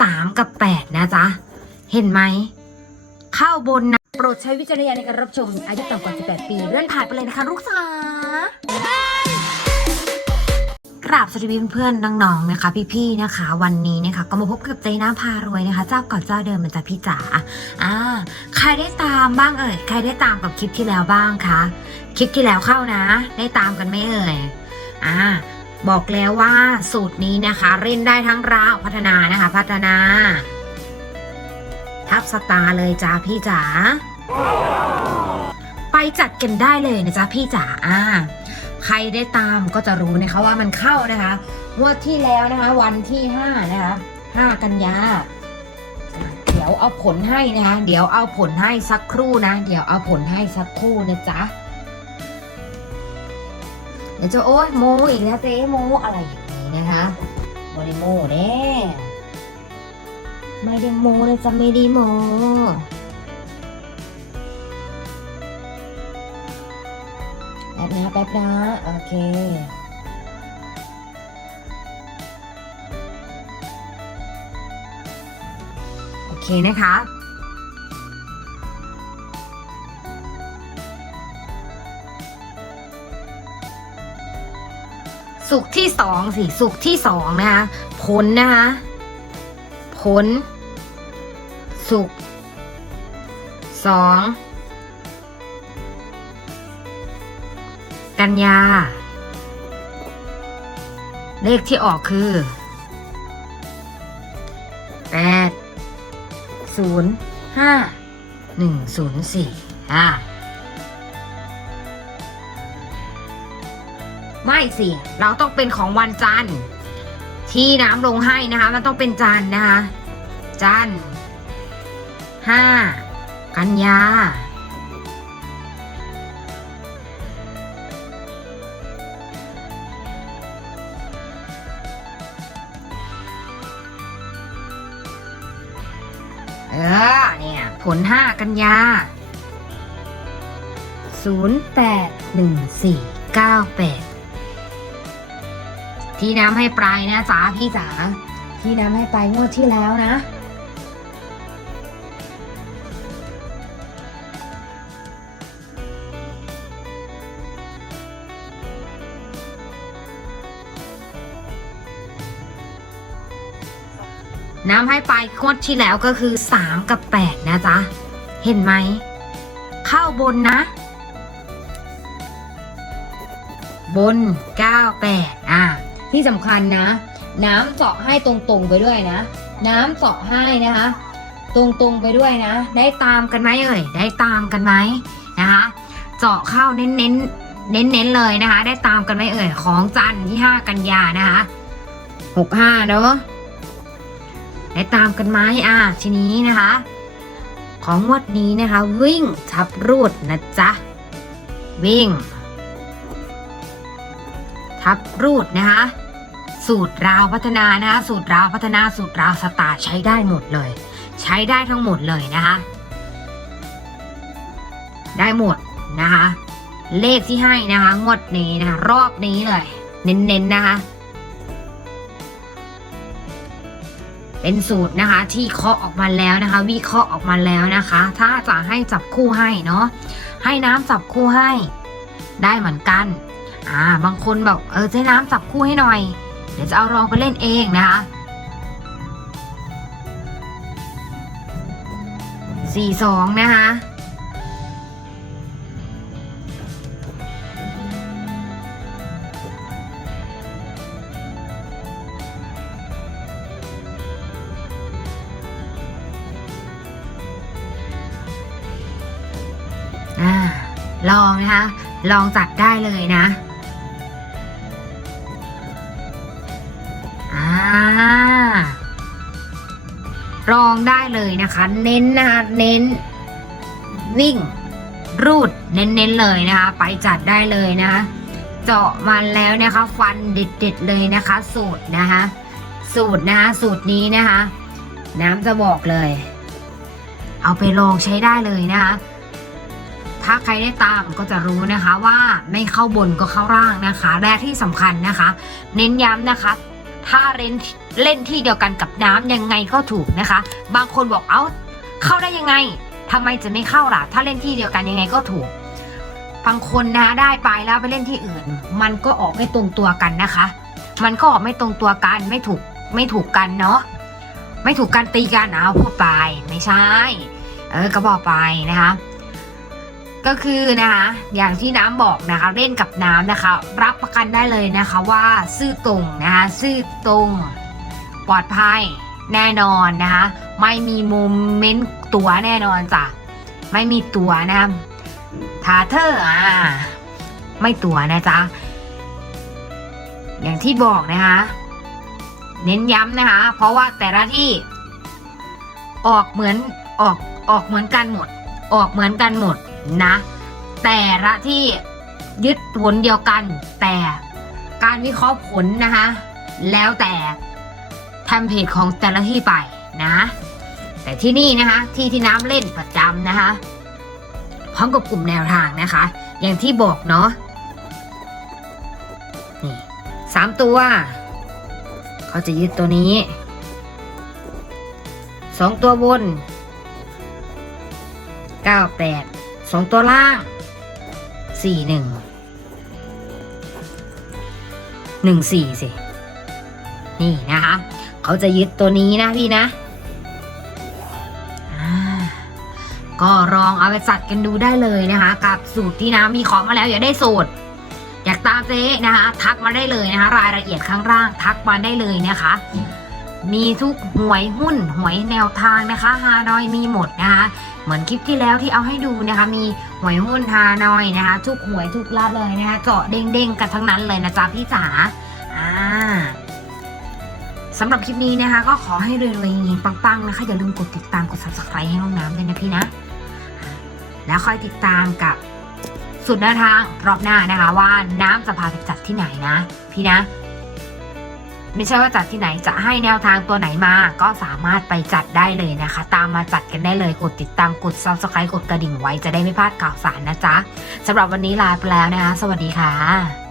สามกับแปดนะจ๊ะ เห็นไหม เข้าบนนะ โปรดใช้วิจารณญาณในการรับชม อายุต่ำกว่า 18 ปีเลื่อนผ่านไปเลยนะคะลูกสากราบสวัสดีเพื่อนๆน้องๆนะคะ พี่ๆนะคะ วันนี้นะคะ ก็มาพบกับเจน่าพารวยนะคะ เจ้าก่อนเจ้าเดิมมันจะพี่จ๋าอ่าใครได้ตามบ้างเอ่ยใครได้ตามกับคลิปที่แล้วบ้างคะคลิปที่แล้วเข้านะ ได้ตามกันไหมเอ่ยอ่า บอกแล้วว่าสูตรนี้นะคะเล่นได้ทั้งราวพัฒนานะคะ พัฒนา ทับสตาเลยจ้าพี่จ๋าไปจัดกันได้เลยนะจ๊ะพี่จ๋าใครได้ตามก็จะรู้นะคะว่ามันเข้านะคะงวดที่แล้วนะคะ วันที่ห้านะคะห้ากันยาเดี๋ยวเอาผลให้นะคะ เดี๋ยวเอาผลให้สักครู่นะ เดี๋ยวเอาผลให้สักครู่นะจ๊ะ ดี๋ยวจะโอ๊ยโมอีกแล้วเจ๊โมอะไรอย่างนี้นะคะบริโมเน่ไม่ได้โมเลยจะไม่ได้โมแป๊บนะแป๊บนะโอเคโอเคนะคะ สุกที่สองสิสุกที่สองนะคะผลนะคะผล สุกสองกันยา เลขที่ออกคือแปดศูนย์ห้าหนึ่งศูนย์สี่อ่า ไม่สิเราต้องเป็นของวันจันทร์ ที่น้ำลงให้นะคะ มันต้องเป็นจันทร์นะคะ จันทร์ห้ากันยาเออเนี่ย ผลห้ากันยาศูนย์แปดหนึ่งสี่เก้าแปด ที่น้ำให้ปลายนะจ๋าพี่จ๋าที่น้ำให้ปลายงวดที่แล้วนะน้ำให้ปลายงวดที่แล้วก็คือ3กับ8นะจ๊ะ เห็นไหม เข้าบนนะ บน98อะ ที่สำคัญนะ น้ำเจาะให้ตรงๆไปด้วยนะ น้ำเจาะให้นะคะ ตรงๆไปด้วยนะ ได้ตามกันไหมเอ่ยได้ตามกันไหมนะคะ เจาะเข้าเน้นเน้นเน้นเน้นเลยนะคะ ได้ตามกันไหมเอ่ยของจันทร์ที่5กันยานะคะ65เนอะได้ตามกันไหมอะทีนี้นะคะ ของงวดนี้นะคะ วิ่งทับรูดนะจ๊ะวิ่ง ทับรูดนะคะ สูตรราวพัฒนานะคะสูตรราวพัฒนาสูตรราวสตาร์ใช้ได้หมดเลย ใช้ได้ทั้งหมดเลยนะคะได้หมดนะคะ เลขที่ให้นะคะ งวดนี้นะคะ รอบนี้เลย เน้นๆนะคะ เป็นสูตรนะคะ ที่เคาะออกมาแล้วนะคะ วิเคราะห์ออกมาแล้วนะคะ ถ้าจะให้จับคู่ให้เนาะให้น้ำจับคู่ให้ ได้เหมือนกัน อ่า บางคนแบบเออใช้น้ำจับคู่ให้หน่อย เดี๋ยวจะเอารองไปเล่นเองนะคะสี่สองนะคะอ่าลองนะคะ ลองจัดได้เลยนะ ลองได้เลยนะคะ เน้นนะคะเน้นวิ่งรูดเน้นๆเลยนะคะ ไปจัดได้เลยนะคะเจาะมันแล้วนะคะฟันเด็ดๆเลยนะคะ สูตรนะคะสูตรนะคะสูตรนี้นะคะ น้ำจะบอกเลย เอาไปลองใช้ได้เลยนะคะถ้าใครได้ตามก็จะรู้นะคะว่าไม่เข้าบนก็เข้าล่างนะคะ และที่สำคัญนะคะ เน้นย้ำนะคะ ถ้าเล่นเล่นที่เดียวกันกับน้ำยังไงก็ถูกนะคะ บางคนบอกเอ้าเข้าได้ยังไงทำไมจะไม่เข้าล่ะ ถ้าเล่นที่เดียวกันยังไงก็ถูก บางคนนะได้ไปแล้วไปเล่นที่อื่น มันก็ออกไม่ตรงตัวกันนะคะ มันก็ออกไม่ตรงตัวกันไม่ถูกไม่ถูกกันเนาะไม่ถูกกันตีกันเอาพูดไปไม่ใช่ เออก็บอกไปนะคะ ก็คือนะคะอย่างที่น้ำบอกนะคะเล่นกับน้ำนะคะ รับประกันได้เลยนะคะว่าซื่อตรงนะคะซื่อตรงปลอดภัยแน่นอนนะคะไม่มีโมเมนต์ตัวแน่นอนจ้ะไม่มีตัวนะทาเธอร์อ่าไม่ตัวนะจ๊ะอย่างที่บอกนะคะเน้นย้ำนะคะ เพราะว่าแต่ละที่ ออกเหมือนออกออกเหมือนกันหมด ออกเหมือนกันหมด นะ แต่ละที่ยึดผลเดียวกัน แต่การวิเคราะห์ผลนะคะ แล้วแต่เทมเพลตของแต่ละที่ไปนะ แต่ที่นี่นะคะ ที่ที่น้ำเล่นประจำนะคะ พร้อมกับกลุ่มแนวทางนะคะ อย่างที่บอกเนาะนี่สามตัว เขาจะยึดตัวนี้สองตัวบนเก้าแปด สองตัวล่างสี่หนึ่งหนึ่งสี่สิ นี่นะคะ เขาจะยึดตัวนี้นะพี่นะก็ลองเอาไปจัดกันดูได้เลยนะคะ กับสูตรที่น้ำมีของมาแล้วอยากได้สูตรอยากตามเจ๊นะคะ ทักมาได้เลยนะคะ รายละเอียดข้างล่าง ทักมาได้เลยนะคะ มีทุกหวยหุ้นหวยแนวทางนะคะฮานอยมีหมดนะคะ เหมือนคลิปที่แล้วที่เอาให้ดูนะคะ มีหวยหุ้นฮานอยนะคะ ทุกหวยทุกรัดเลยนะคะเจาะเด้งๆกันทั้งนั้นเลยนะจ๊ะพี่จ๋าอ่าสำหรับคลิปนี้นะคะ ก็ขอให้รวยๆปังๆนะคะ อย่าลืมกดติดตามกด subscribe ให้น้องน้ำด้วยนะพี่นะ แล้วคอยติดตามกับสุดแนวทางรอบหน้านะคะ ว่าน้ำจะพาไปจัดที่ไหนนะ พี่นะ ไม่ใช่ว่าจัดที่ไหนจะให้แนวทางตัวไหนมา ก็สามารถไปจัดได้เลยนะคะ ตามมาจัดกันได้เลยกดติดตามกด subscribe กดกระดิ่งไว้จะได้ไม่พลาดข่าวสารนะจ๊ะสำหรับวันนี้ลาไปแล้วนะคะ สวัสดีค่ะ